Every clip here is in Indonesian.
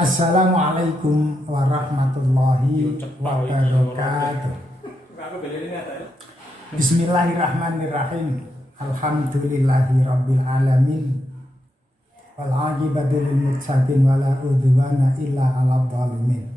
Assalamualaikum warahmatullahi wabarakatuh. Bismillahirrahmanirrahim. Alhamdulillahi rabbil alamin. Wal aqibatu lil muttaqin wala udwana illa 'alal zalimin.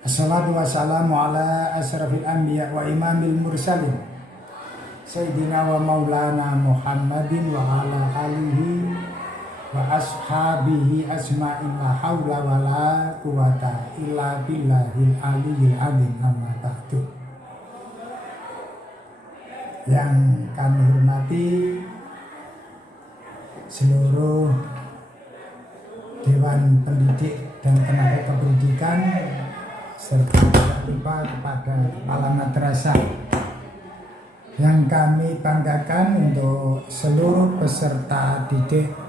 Assalatu wassalamu ala asrafil anbiya wa imamil mursalin. Sayyidina wa maulana Muhammadin wa ala alihi wa ashabihi asma'in la hawla wa la quwata illa billahil aliyyil azim, amma ba'du. Yang kami hormati seluruh Dewan Pendidik dan Tenaga Kependidikan, serta tidak lupa kepada kepala madrasah yang kami banggakan untuk seluruh peserta didik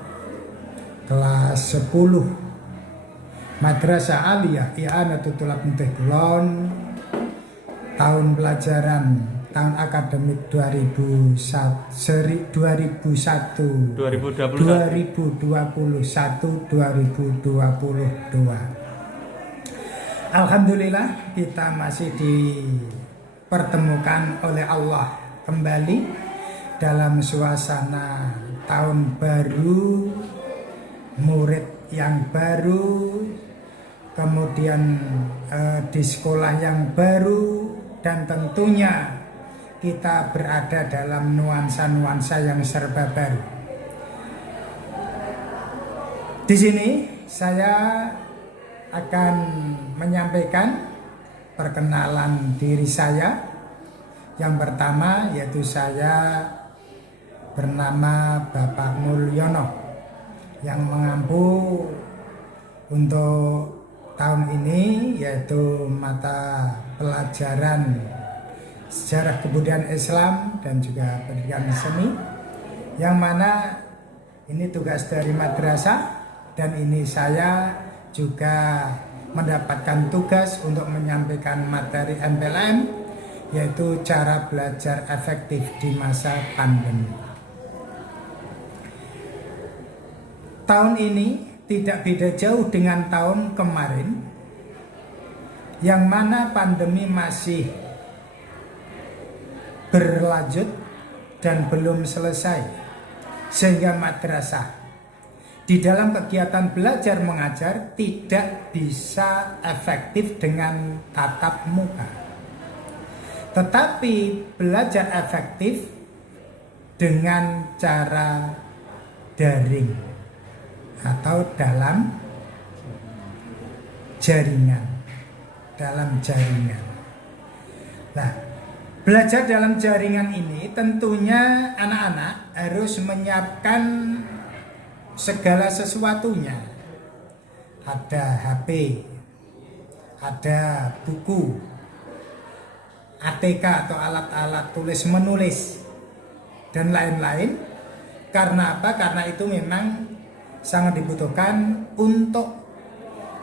kelas 10 Madrasah Aliyah I'anatul Thulab Muntih Kulon, tahun pelajaran tahun akademik 2021 2021-2022. Alhamdulillah kita masih dipertemukan oleh Allah kembali dalam suasana tahun baru, murid yang baru, kemudian di sekolah yang baru, dan tentunya kita berada dalam nuansa-nuansa yang serba baru. Di sini saya akan menyampaikan perkenalan diri saya. Yang pertama yaitu saya bernama Bapak Mulyono, yang mengampu untuk tahun ini yaitu mata pelajaran Sejarah Kebudayaan Islam dan juga Pendidikan Seni, yang mana ini tugas dari madrasah, dan ini saya juga mendapatkan tugas untuk menyampaikan materi MPLM, yaitu cara belajar efektif di masa pandemi. Tahun ini tidak beda jauh dengan tahun kemarin, yang mana pandemi masih berlanjut dan belum selesai, sehingga madrasah di dalam kegiatan belajar mengajar tidak bisa efektif dengan tatap muka, tetapi belajar efektif dengan cara daring atau dalam jaringan. Nah, belajar dalam jaringan ini tentunya anak-anak harus menyiapkan segala sesuatunya. Ada HP, ada buku, ATK atau alat-alat tulis menulis, dan lain-lain. Karena apa? Karena itu memang sangat dibutuhkan untuk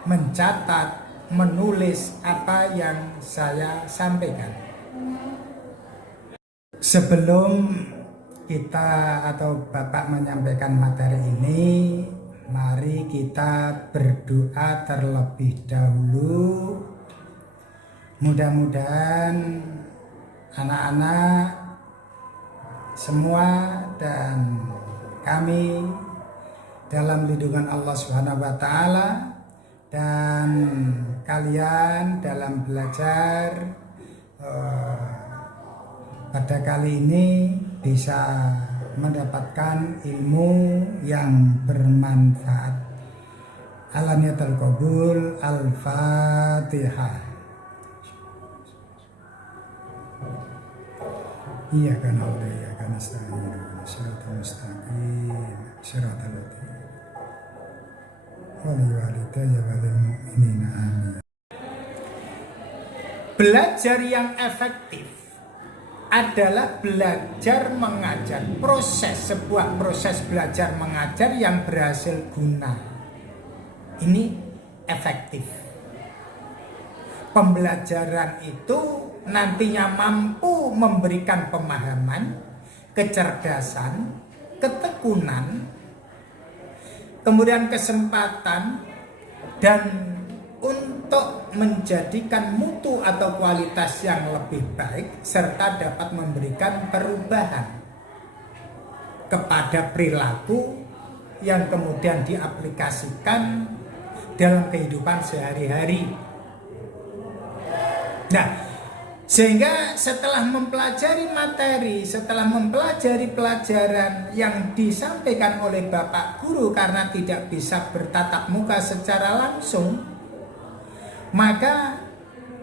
mencatat, menulis apa yang saya sampaikan. Sebelum kita atau Bapak menyampaikan materi ini, mari kita berdoa terlebih dahulu. Mudah-mudahan anak-anak semua dan kami dalam lindungan Allah Subhanahu wa taala, dan kalian dalam belajar pada kali ini bisa mendapatkan ilmu yang bermanfaat. Alaniyatul qabul. Al-Fatihah. Iyyaka na'budu wa iyyaka nasta'in. Shiratal mustaqim. Shiratal ladzina walidayya walil mu'minina amin. Belajar yang efektif adalah belajar mengajar, sebuah proses belajar mengajar yang berhasil guna. Ini efektif. Pembelajaran itu nantinya mampu memberikan pemahaman, kecerdasan, ketekunan, kemudian kesempatan Dan untuk menjadikan mutu atau kualitas yang lebih baik serta dapat memberikan perubahan kepada perilaku yang kemudian diaplikasikan dalam kehidupan sehari-hari. Nah, sehingga setelah mempelajari materi, setelah mempelajari pelajaran yang disampaikan oleh Bapak Guru karena tidak bisa bertatap muka secara langsung, maka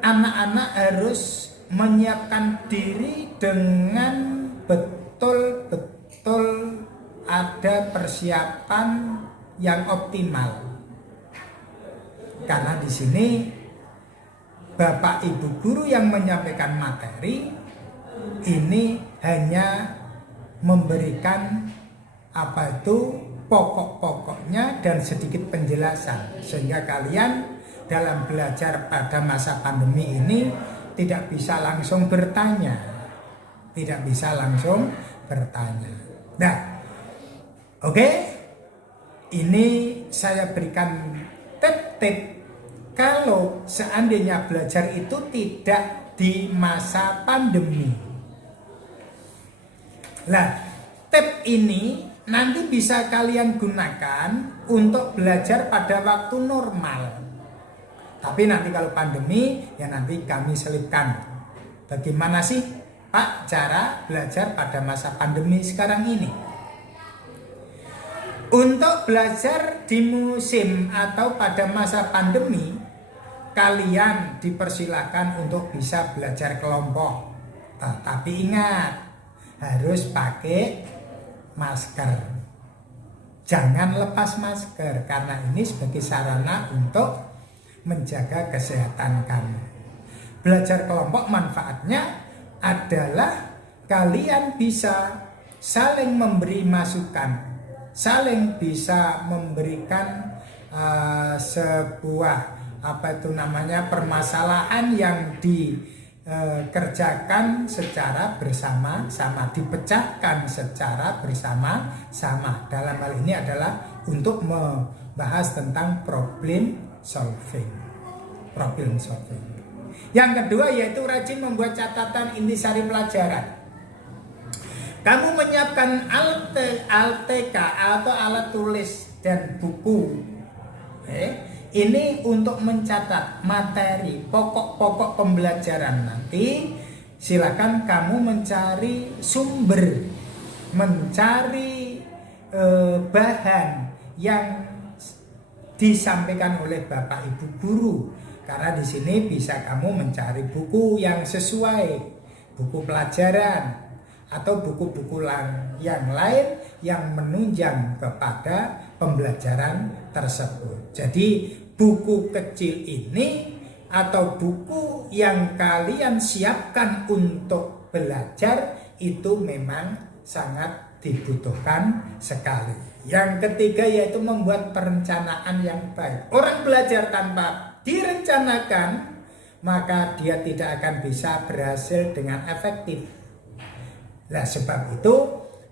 anak-anak harus menyiapkan diri dengan betul-betul ada persiapan yang optimal. Karena di sini Bapak Ibu guru yang menyampaikan materi ini hanya memberikan pokok-pokoknya dan sedikit penjelasan, sehingga kalian dalam belajar pada masa pandemi ini tidak bisa langsung bertanya. Nah, oke, ini saya berikan tip-tip kalau seandainya belajar itu tidak di masa pandemi. Nah, tip ini nanti bisa kalian gunakan untuk belajar pada waktu normal. Tapi nanti kalau pandemi, ya nanti kami selipkan. Bagaimana sih Pak cara belajar pada masa pandemi sekarang ini? Untuk belajar di musim atau pada masa pandemi, kalian dipersilakan untuk bisa belajar kelompok. Tapi ingat, harus pakai masker. Jangan lepas masker, karena ini sebagai sarana untuk menjaga kesehatan kamu. Belajar kelompok manfaatnya adalah kalian bisa saling memberi masukan, saling bisa memberikan sebuah permasalahan yang dikerjakan secara bersama-sama, dipecahkan secara bersama-sama. Dalam hal ini adalah untuk membahas tentang problem solving. Yang kedua yaitu rajin membuat catatan intisari pelajaran. Kamu menyiapkan ALTK atau alat tulis dan buku. Ini untuk mencatat materi pokok-pokok pembelajaran. Nanti silakan kamu mencari sumber, mencari bahan yang disampaikan oleh Bapak Ibu guru. Karena di sini bisa kamu mencari buku yang sesuai, buku pelajaran atau buku-buku yang lain yang menunjang kepada pembelajaran tersebut. Jadi buku kecil ini atau buku yang kalian siapkan untuk belajar itu memang sangat dibutuhkan sekali. Yang ketiga yaitu membuat perencanaan yang baik. Orang belajar tanpa direncanakan, maka dia tidak akan bisa berhasil dengan efektif. Nah, sebab itu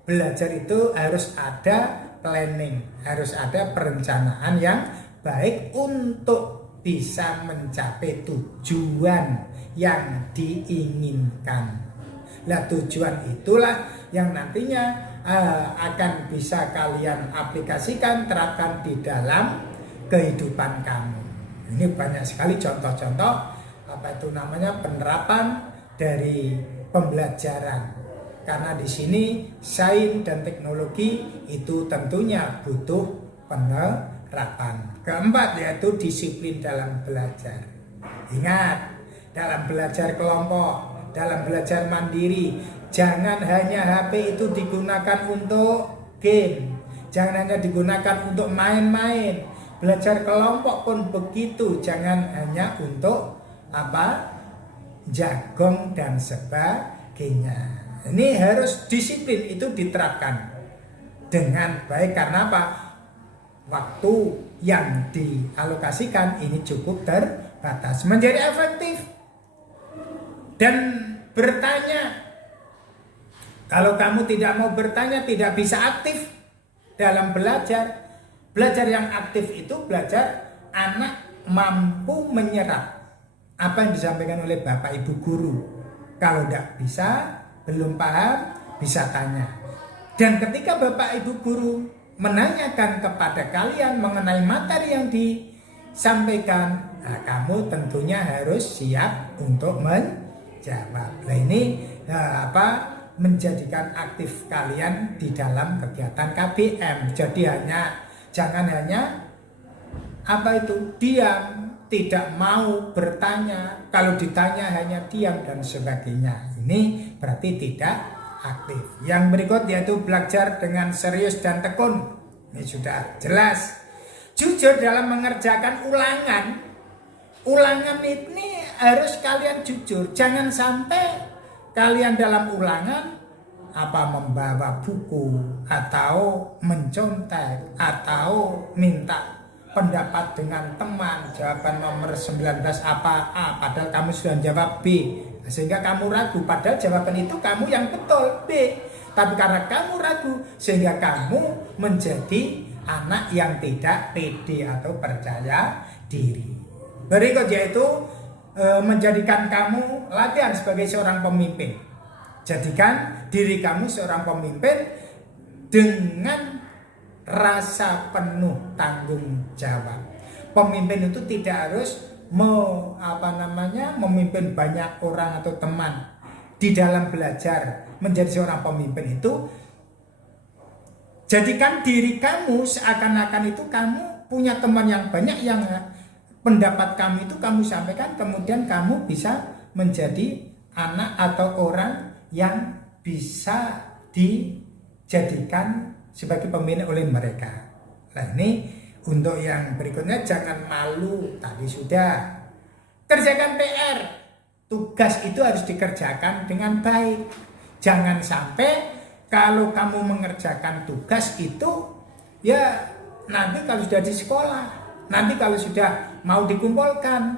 belajar itu harus ada planning, harus ada perencanaan yang baik untuk bisa mencapai tujuan yang diinginkan. Nah, tujuan itulah yang nantinya akan bisa kalian aplikasikan, terapkan di dalam kehidupan kamu. Ini banyak sekali contoh-contoh penerapan dari pembelajaran. Karena di sini sains dan teknologi itu tentunya butuh penerapan. Keempat yaitu disiplin dalam belajar. Ingat, dalam belajar kelompok, dalam belajar mandiri, jangan hanya HP itu digunakan untuk game, jangan hanya digunakan untuk main-main. Belajar kelompok pun begitu, jangan hanya untuk jagong dan sebagainya. Ini harus disiplin, itu diterapkan dengan baik. Karena apa? Waktu yang dialokasikan ini cukup terbatas. Menjadi efektif dan bertanya. Kalau kamu tidak mau bertanya, tidak bisa aktif dalam belajar. Belajar yang aktif itu belajar anak mampu menyerap apa yang disampaikan oleh Bapak Ibu guru. Kalau tidak bisa, belum paham, bisa tanya. Dan ketika Bapak Ibu guru menanyakan kepada kalian mengenai materi yang disampaikan, nah, kamu tentunya harus siap untuk menjawab. Nah ini menjadikan aktif kalian di dalam kegiatan KBM. Jadi jangan hanya diam, tidak mau bertanya, kalau ditanya hanya diam dan sebagainya. Ini berarti tidak aktif. Yang berikut yaitu belajar dengan serius dan tekun. Ini sudah jelas. Jujur dalam mengerjakan ulangan. Ulangan ini harus kalian jujur. Jangan sampai kalian dalam ulangan membawa buku atau mencontek atau minta pendapat dengan teman, jawaban nomor 19 padahal kamu sudah jawab B, sehingga kamu ragu, padahal jawaban itu kamu yang betul B, tapi karena kamu ragu sehingga kamu menjadi anak yang tidak pede atau percaya diri. Berikut yaitu menjadikan kamu latihan sebagai seorang pemimpin. Jadikan diri kamu seorang pemimpin dengan rasa penuh tanggung jawab. Pemimpin itu tidak harus memimpin banyak orang atau teman. Di dalam belajar menjadi seorang pemimpin itu, jadikan diri kamu seakan-akan itu kamu punya teman yang banyak, yang pendapat kamu itu kamu sampaikan, kemudian kamu bisa menjadi anak atau orang yang bisa dijadikan sebagai pemimpin oleh mereka. Nah ini untuk yang berikutnya, jangan malu. Tadi sudah. Kerjakan PR. Tugas itu harus dikerjakan dengan baik. Jangan sampai kalau kamu mengerjakan tugas itu, ya nanti kalau sudah di sekolah, nanti kalau sudah mau dikumpulkan,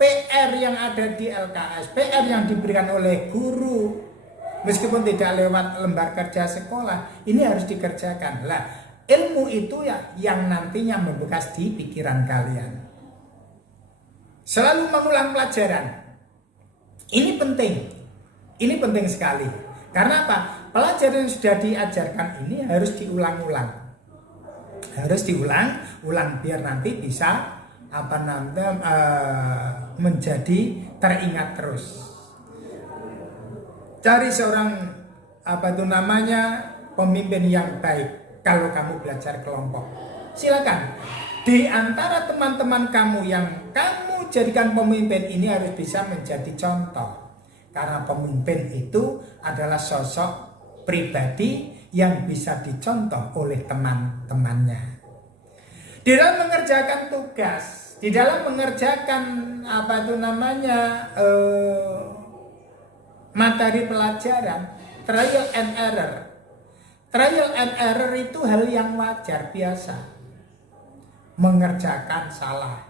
PR yang ada di LKS, PR yang diberikan oleh guru, meskipun tidak lewat lembar kerja sekolah, ini harus dikerjakan. Lah, ilmu itu ya yang nantinya membekas di pikiran kalian. Selalu mengulang pelajaran. Ini penting sekali. Karena apa? Pelajaran yang sudah diajarkan ini harus diulang-ulang. Harus diulang-ulang biar nanti bisa menjadi teringat terus. Cari seorang pemimpin yang baik. Kalau kamu belajar kelompok, silakan di antara teman-teman kamu yang kamu jadikan pemimpin ini harus bisa menjadi contoh. Karena pemimpin itu adalah sosok pribadi yang bisa dicontoh oleh teman-temannya. Di dalam mengerjakan tugas, di dalam mengerjakan materi pelajaran, trial and error. Trial and error itu hal yang wajar, biasa. Mengerjakan salah,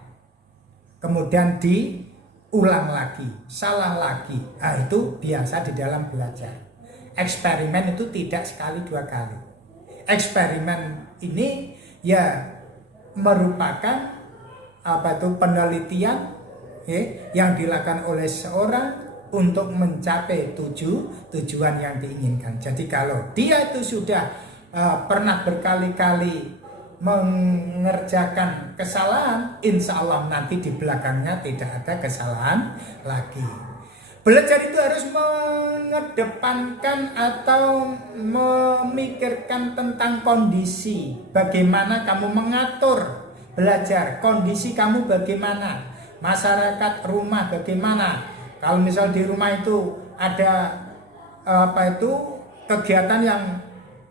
kemudian diulang lagi, salah lagi. Nah, itu biasa di dalam belajar. Eksperimen itu tidak sekali dua kali. Eksperimen ini ya merupakan penelitian yang dilakukan oleh seorang untuk mencapai tujuan yang diinginkan. Jadi kalau dia itu sudah pernah berkali-kali mengerjakan kesalahan, insya Allah nanti di belakangnya tidak ada kesalahan lagi. Belajar itu harus mengedepankan atau memikirkan tentang kondisi. Bagaimana kamu mengatur belajar, kondisi kamu bagaimana, masyarakat rumah bagaimana. Kalau misal di rumah itu ada kegiatan yang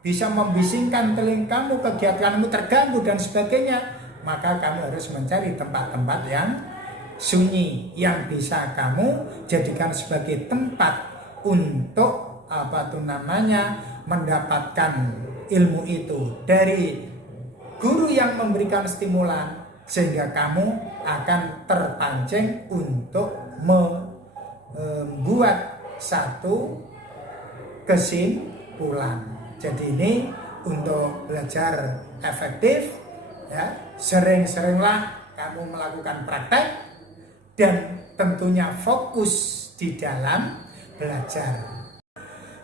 bisa membisingkan telinga kamu, kegiatanmu terganggu dan sebagainya, maka kamu harus mencari tempat-tempat yang sunyi yang bisa kamu jadikan sebagai tempat untuk mendapatkan ilmu itu dari guru yang memberikan stimulan, sehingga kamu akan terpancing untuk membuat satu kesimpulan. Jadi ini untuk belajar efektif, ya, sering-seringlah kamu melakukan praktek dan tentunya fokus di dalam belajar.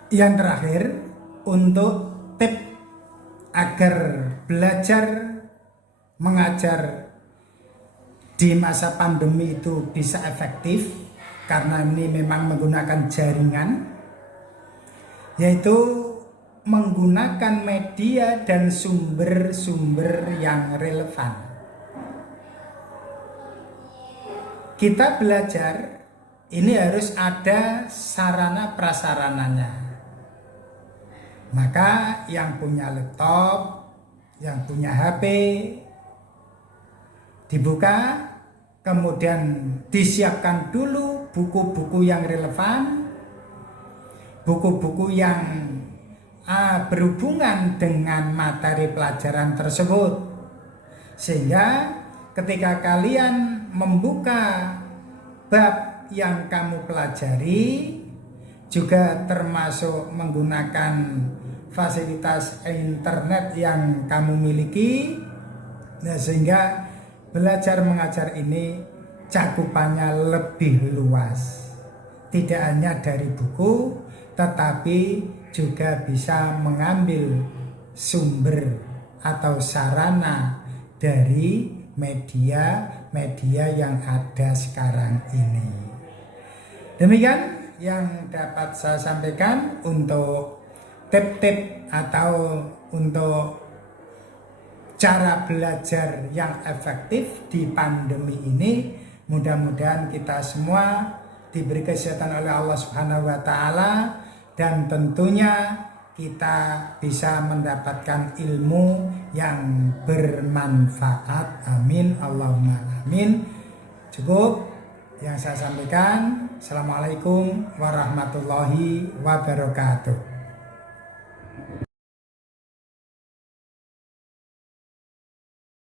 Yang terakhir, untuk tip agar belajar mengajar di masa pandemi itu bisa efektif, karena ini memang menggunakan jaringan, yaitu menggunakan media dan sumber-sumber yang relevan. Kita belajar ini harus ada sarana prasarananya. Maka yang punya laptop, yang punya HP, dibuka, kemudian disiapkan dulu buku-buku yang relevan, buku-buku yang berhubungan dengan materi pelajaran tersebut, sehingga ketika kalian membuka bab yang kamu pelajari, juga termasuk menggunakan fasilitas internet yang kamu miliki, nah, sehingga belajar mengajar ini cakupannya lebih luas, tidak hanya dari buku, tetapi juga bisa mengambil sumber atau sarana dari media-media yang ada sekarang ini. Demikian yang dapat saya sampaikan untuk tip-tip atau untuk cara belajar yang efektif di pandemi ini. Mudah-mudahan kita semua diberi kesehatan oleh Allah Subhanahu wa taala, dan tentunya kita bisa mendapatkan ilmu yang bermanfaat. Amin Allahumma amin. Cukup yang saya sampaikan. Assalamualaikum warahmatullahi wabarakatuh.